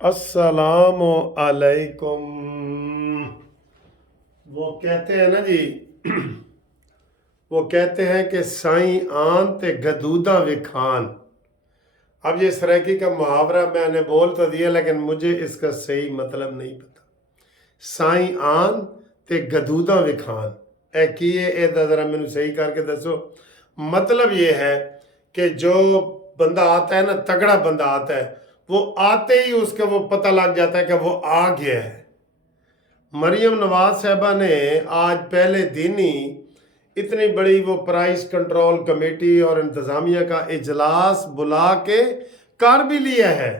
السلام علیکم۔ وہ کہتے ہیں نا جی وہ کہتے ہیں کہ سائیں آن تے گدودہ وکھان۔ اب یہ سریکی کا محاورہ میں نے بول تو دیا لیکن مجھے اس کا صحیح مطلب نہیں پتا۔ سائیں آن تے گدودہ وکھان اے کیے اے ذرا میں نے صحیح کر کے دسو۔ مطلب یہ ہے کہ جو بندہ آتا ہے نا، تگڑا بندہ آتا ہے، وہ آتے ہی اس کا وہ پتہ لگ جاتا ہے کہ وہ آ گیا ہے۔ مریم نواز صاحبہ نے آج پہلے دن ہی اتنی بڑی وہ پرائس کنٹرول کمیٹی اور انتظامیہ کا اجلاس بلا کے کر بھی لیا ہے۔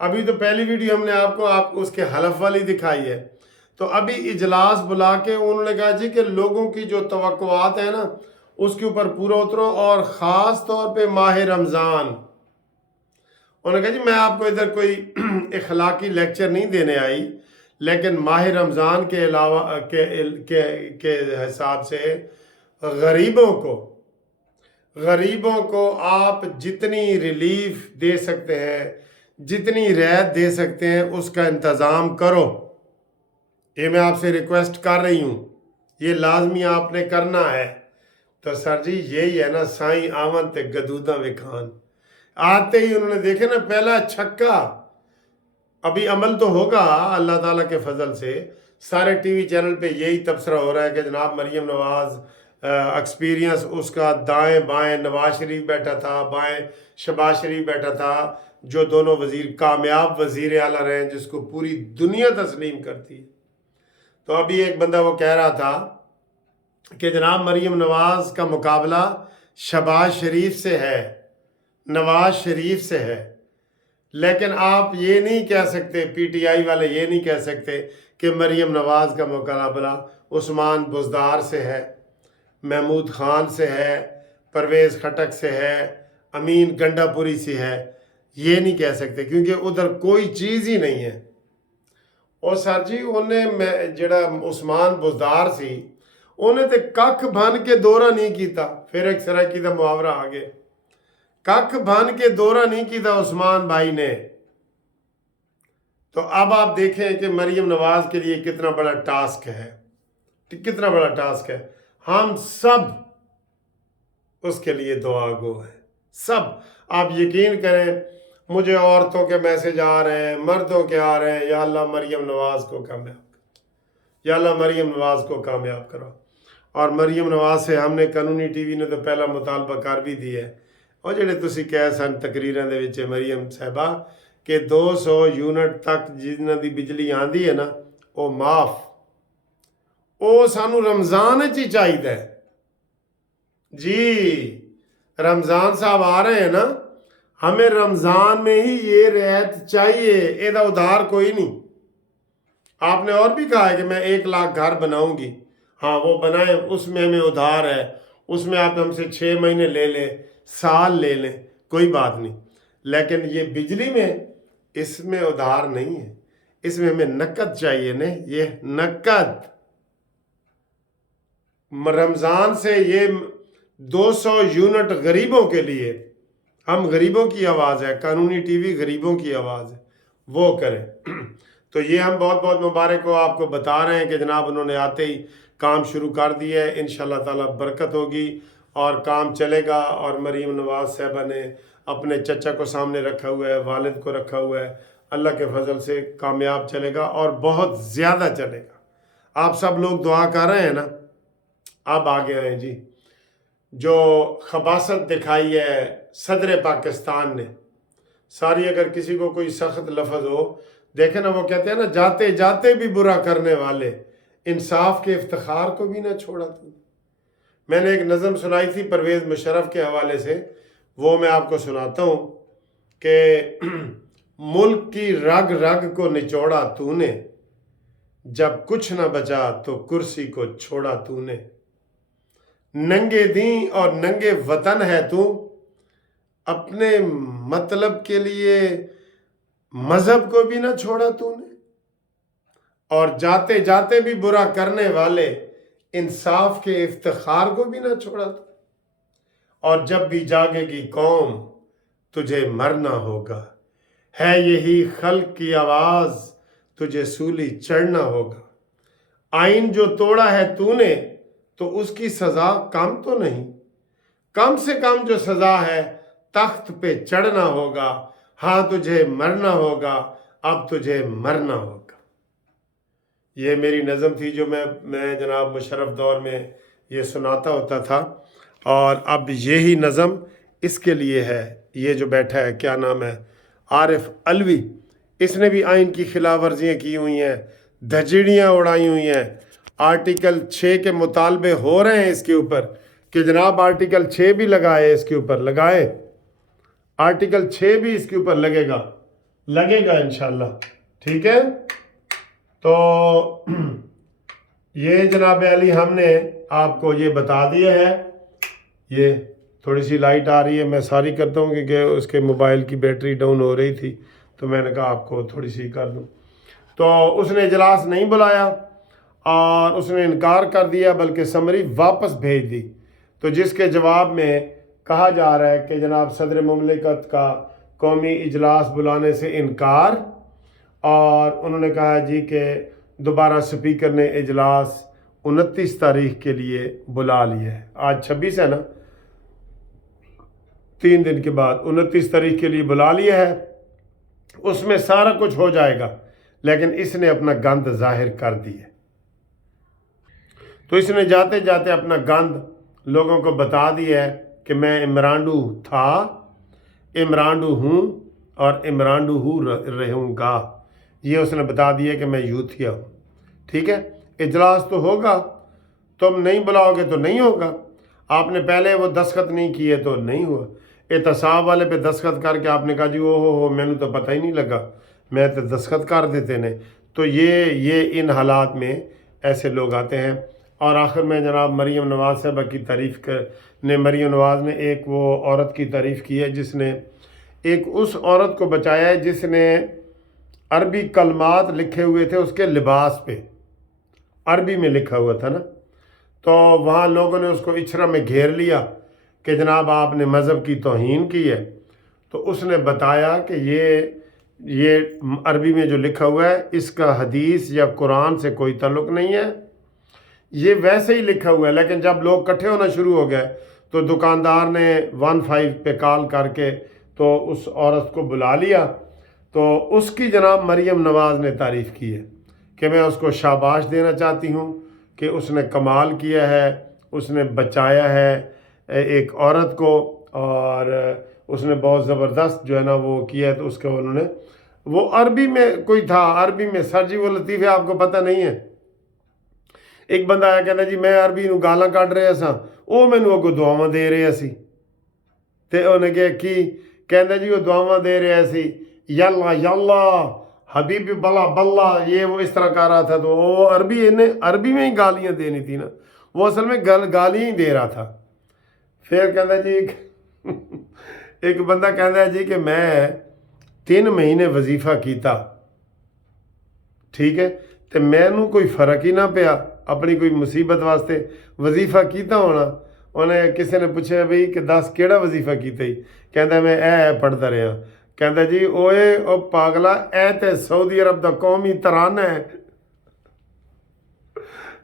ابھی تو پہلی ویڈیو ہم نے آپ کو اس کے حلف والی دکھائی ہے۔ تو ابھی اجلاس بلا کے انہوں نے کہا جی کہ لوگوں کی جو توقعات ہیں نا اس کے اوپر پورا اترو، اور خاص طور پہ ماہ رمضان۔ انہوں نے کہا جی میں آپ کو ادھر کوئی اخلاقی لیکچر نہیں دینے آئی، لیکن ماہ رمضان کے علاوہ کے حساب سے غریبوں کو آپ جتنی ریلیف دے سکتے ہیں، جتنی رعایت دے سکتے ہیں، اس کا انتظام کرو۔ یہ میں آپ سے ریکویسٹ کر رہی ہوں، یہ لازمی آپ نے کرنا ہے۔ تو سر جی یہی ہے نا سائیں آون تے گدودہ وکھان۔ آتے ہی انہوں نے دیکھے نا پہلا چھکا۔ ابھی عمل تو ہوگا اللہ تعالیٰ کے فضل سے، سارے ٹی وی چینل پہ یہی تبصرہ ہو رہا ہے کہ جناب مریم نواز ایکسپیرینس اس کا دائیں بائیں نواز شریف بیٹھا تھا، بائیں شہباز شریف بیٹھا تھا، جو دونوں وزیر کامیاب وزیر اعلیٰ رہے ہیں جس کو پوری دنیا تسلیم کرتی ہے۔ تو ابھی ایک بندہ وہ کہہ رہا تھا کہ جناب مریم نواز کا مقابلہ شہباز شریف سے ہے، نواز شریف سے ہے، لیکن آپ یہ نہیں کہہ سکتے، پی ٹی آئی والے یہ نہیں کہہ سکتے کہ مریم نواز کا مقابلہ عثمان بزدار سے ہے، محمود خان سے ہے، پرویز خٹک سے ہے، امین گنڈا پوری سے ہے۔ یہ نہیں کہہ سکتے کیونکہ ادھر کوئی چیز ہی نہیں ہے۔ اور سر جی انہیں جڑا عثمان بزدار سی انہیں تے ککھ بھن کے دورہ نہیں کیتا، پھر ایک سرائکی دا محاورہ آگے، ککھ بھن کے دورہ نہیں کیتا عثمان بھائی نے۔ تو اب آپ دیکھیں کہ مریم نواز کے لیے کتنا بڑا ٹاسک ہے، کتنا بڑا ٹاسک ہے۔ ہم سب اس کے لیے دعا گو ہیں، سب۔ آپ یقین کریں مجھے عورتوں کے میسج آ رہے ہیں، مردوں کے آ رہے ہیں، یا اللہ مریم نواز کو کامیاب کرو، یا اللہ مریم نواز کو کامیاب کرو۔ اور مریم نواز سے ہم نے قانونی ٹی وی نے تو پہلا مطالبہ کر بھی دی ہے، اور جڑے تسی کہہ سن تقریراں دے وچ مریم صاحبہ کہ 200 یونٹ تک جنہاں دی بجلی آندی ہے نا وہ معاف، وہ سانو رمضان ہی چاہیے جی۔ رمضان صاحب آ رہے ہیں نا، ہمیں رمضان میں ہی یہ رعایت چاہیے، یہ ادھار کوئی نہیں۔ آپ نے اور بھی کہا ہے کہ میں 1 لاکھ گھر بناؤں گی، ہاں وہ بنائیں، اس میں ہمیں ادھار ہے، اس میں آپ ہم سے 6 مہینے لے لیں، سال لے لیں، کوئی بات نہیں۔ لیکن یہ بجلی میں اس میں ادھار نہیں ہے، اس میں ہمیں نقد چاہیے، نہیں یہ نقد۔ رمضان سے یہ 200 یونٹ غریبوں کے لیے، ہم غریبوں کی آواز ہے، قانونی ٹی وی غریبوں کی آواز ہے، وہ کریں۔ تو یہ ہم بہت بہت مبارک کو آپ کو بتا رہے ہیں کہ جناب انہوں نے آتے ہی کام شروع کر دیا ہے، انشاءاللہ تعالیٰ برکت ہوگی اور کام چلے گا۔ اور مریم نواز صاحبہ نے اپنے چچا کو سامنے رکھا ہوا ہے، والد کو رکھا ہوا ہے، اللہ کے فضل سے کامیاب چلے گا اور بہت زیادہ چلے گا۔ آپ سب لوگ دعا کر رہے ہیں نا۔ اب آگے آئیں جی، جو خباثت دکھائی ہے صدر پاکستان نے ساری، اگر کسی کو کوئی سخت لفظ ہو، دیکھیں نا وہ کہتے ہیں نا جاتے جاتے بھی برا کرنے والے، انصاف کے افتخار کو بھی نہ چھوڑا تو۔ میں نے ایک نظم سنائی تھی پرویز مشرف کے حوالے سے، وہ میں آپ کو سناتا ہوں کہ ملک کی رگ رگ کو نچوڑا تو نے، جب کچھ نہ بچا تو کرسی کو چھوڑا تو نے، ننگے دین اور ننگے وطن ہے تو، اپنے مطلب کے لیے مذہب کو بھی نہ چھوڑا تو نے، اور جاتے جاتے بھی برا کرنے والے انصاف کے افتخار کو بھی نہ چھوڑا تو، اور جب بھی جاگے گی قوم تجھے مرنا ہوگا، है यही खल्क की आवाज, तुझे सूली चढ़ना होगा। आइन जो तोड़ा है तूने तो उसकी सजा कम तो नहीं, कम से कम जो सजा है तख्त पे चढ़ना होगा। हाँ तुझे मरना होगा, अब तुझे मरना होगा। ये मेरी नज़म थी जो मैं जनाब मुशर्रफ दौर में ये सुनाता होता था, और अब यही नज़म इसके लिए है। ये जो बैठा है, क्या नाम है, आरिफ अलवी, इसने भी आइन की खिलाफ वर्जियाँ की हुई हैं, धजिड़ियाँ उड़ाई हुई हैं। आर्टिकल 6 के मुतालबे हो रहे हैं इसके ऊपर कि जनाब आर्टिकल 6 भी लगाए, इसके ऊपर लगाए, आर्टिकल 6 भी इसके ऊपर लगेगा इंशाल्लाह। ठीक है, तो ये जनाब अली हमने आपको ये बता दिया है। ये थोड़ी सी लाइट आ रही है, मैं सारी करता हूँ क्योंकि उसके मोबाइल की बैटरी डाउन हो रही थी, तो मैंने कहा आपको थोड़ी सी कर दूँ। तो उसने इजलास नहीं बुलाया और उसने इनकार कर दिया, बल्कि समरी वापस भेज दी। तो जिसके जवाब में कहा जा रहा है कि जनाब सदर मुमलिकत का कौमी इजलास बुलाने से इनकार, और उन्होंने कहा जी कि दोबारा स्पीकर ने इजलास 29 तारीख के लिए बुला लिया है। आज 26 है ना, 3 दिन के बाद 29 तारीख के लिए बुला लिया है। उसमें सारा कुछ हो जाएगा, लेकिन इसने अपना गंद जाहिर कर दिया। तो इसने जाते जाते अपना गंद लोगों को बता दिया है कि मैं इमरानडू था, इमरानडू हूँ और इमरानडू हूँ रहूँगा। ये उसने बता दिया कि मैं यूथिया हूँ। ठीक है, इजलास तो होगा, तुम नहीं बुलाओगे तो नहीं होगा। आपने पहले वो दस्तखत नहीं किए तो नहीं हुआ। एहतसाब वाले पे दस्तखत करके आपने कहा जी ओ हो मैंने तो पता ही नहीं लगा, मैं तो दस्तखत कर देते ने। तो ये इन हालात में ऐसे लोग आते हैं। और आखिर में जनाब मरीम नवाज़ साहबा की तारीफ़ ने, मरीम नवाज़ ने एक वो औरत की तारीफ़ की है जिसने एक उस औरत को बचाया है जिसने अरबी कलमात लिखे हुए थे उसके लिबास पे, अरबी में लिखा हुआ था ना। तो वहाँ लोगों ने उसको इछरा में घेर लिया कि जनाब आपने मज़हब की तौहीन की है। तो उसने बताया कि ये अरबी में जो लिखा हुआ है इसका हदीस या कुरान से कोई ताल्लुक़ नहीं है, ये वैसे ही लिखा हुआ है। लेकिन जब लोग इकट्ठे होना शुरू हो गए तो दुकानदार ने 15 पे कॉल करके तो उस औरत को बुला लिया। तो उसकी जनाब मरीम नवाज़ ने तारीफ़ की है कि मैं उसको शाबाश देना चाहती हूँ कि उसने कमाल किया है, उसने बचाया है एक औरत को, और उसने बहुत ज़बरदस्त जो है ना वो किया है। तो उसके उन्होंने वो अरबी में कोई था, अरबी में सर जी वो लतीफ़े आपको पता नहीं है। एक बंदा आया कहता जी मैं अरबी नूं गालां कढ रहा सा, वो मैनू अगों दुआवां दे रहा सी। ते उन्हें कहा की, कहता जी वो दुआवां दे रहा सी, यल्ला यल्ला हबीबी बल्ला बल्ला, ये वो इस तरह कर रहा था। तो वो अरबी, इन्हें अरबी में ही गालियाँ देनी थी ना, वो असल में गालियाँ ही दे रहा था। फिर कहता जी एक बंदा कहता जी कि मैं 3 महीने वजीफा किया, ठीक है, तो मैनू कोई फर्क ही ना पिया, अपनी कोई मुसीबत वास्ते वजीफा किया होना। उन्हें किसी ने पूछा बई कि दस केड़ा वजीफा किया ही, कहता मैं पढ़ता रहा। कहता जी ओए ओ पागला, तो सऊदी अरब का कौमी तराना है,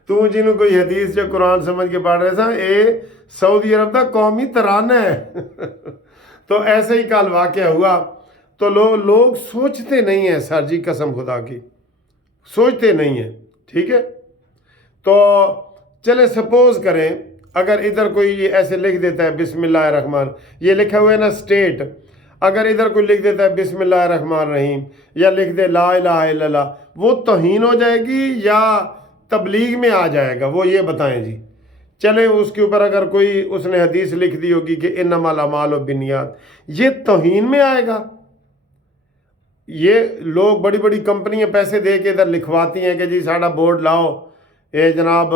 तू जिन्हों कोई हदीस या कुरान समझ के पढ़ रहे सा, ये सऊदी अरब का कौमी तराना है। तो ऐसे ही कल वाक़या हुआ। तो लोग सोचते नहीं हैं सर जी, कसम खुदा की सोचते नहीं हैं। ठीक है, तो चले सपोज करें अगर इधर कोई ये ऐसे लिख देता है बिस्मिल्लाहिर्रहमान, ये लिखा हुआ है ना स्टेट, अगर इधर कोई लिख देता है बिस्मिल्लाहिर्रहमानिर्रहीम या लिख दे ला इलाहा इल्लल्लाह, वो तौहीन हो जाएगी या तबलीग में आ जाएगा, वो ये बताएं जी। चले उसके ऊपर अगर कोई उसने हदीस लिख दी होगी कि इन्नमल अमालु बिन्नियात, ये तौहीन में आएगा। ये लोग बड़ी बड़ी कंपनियां पैसे दे के इधर लिखवाती हैं कि जी साड़ा बोर्ड लाओ, ये जनाब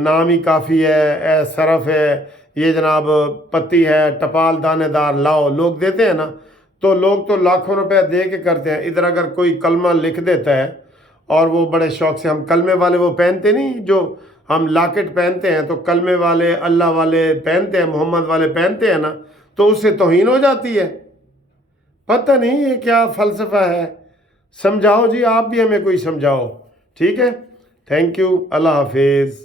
नाम ही काफ़ी है, सरफ है, ये जनाब पत्ती है, टपाल दानेदार लाओ, लोग देते हैं ना। तो लोग तो लाखों रुपए दे के करते हैं। इधर अगर कोई कलमा लिख देता है और वो बड़े शौक से, हम कलमे वाले वो पहनते नहीं, जो हम लॉकेट पहनते हैं, तो कलमे वाले अल्लाह वाले पहनते हैं, मोहम्मद वाले पहनते हैं ना, तो उससे तौहीन हो जाती है। پتہ نہیں یہ کیا فلسفہ ہے، سمجھاؤ جی، آپ بھی ہمیں کوئی سمجھاؤ. ٹھیک ہے، تھینک یو، اللہ حافظ.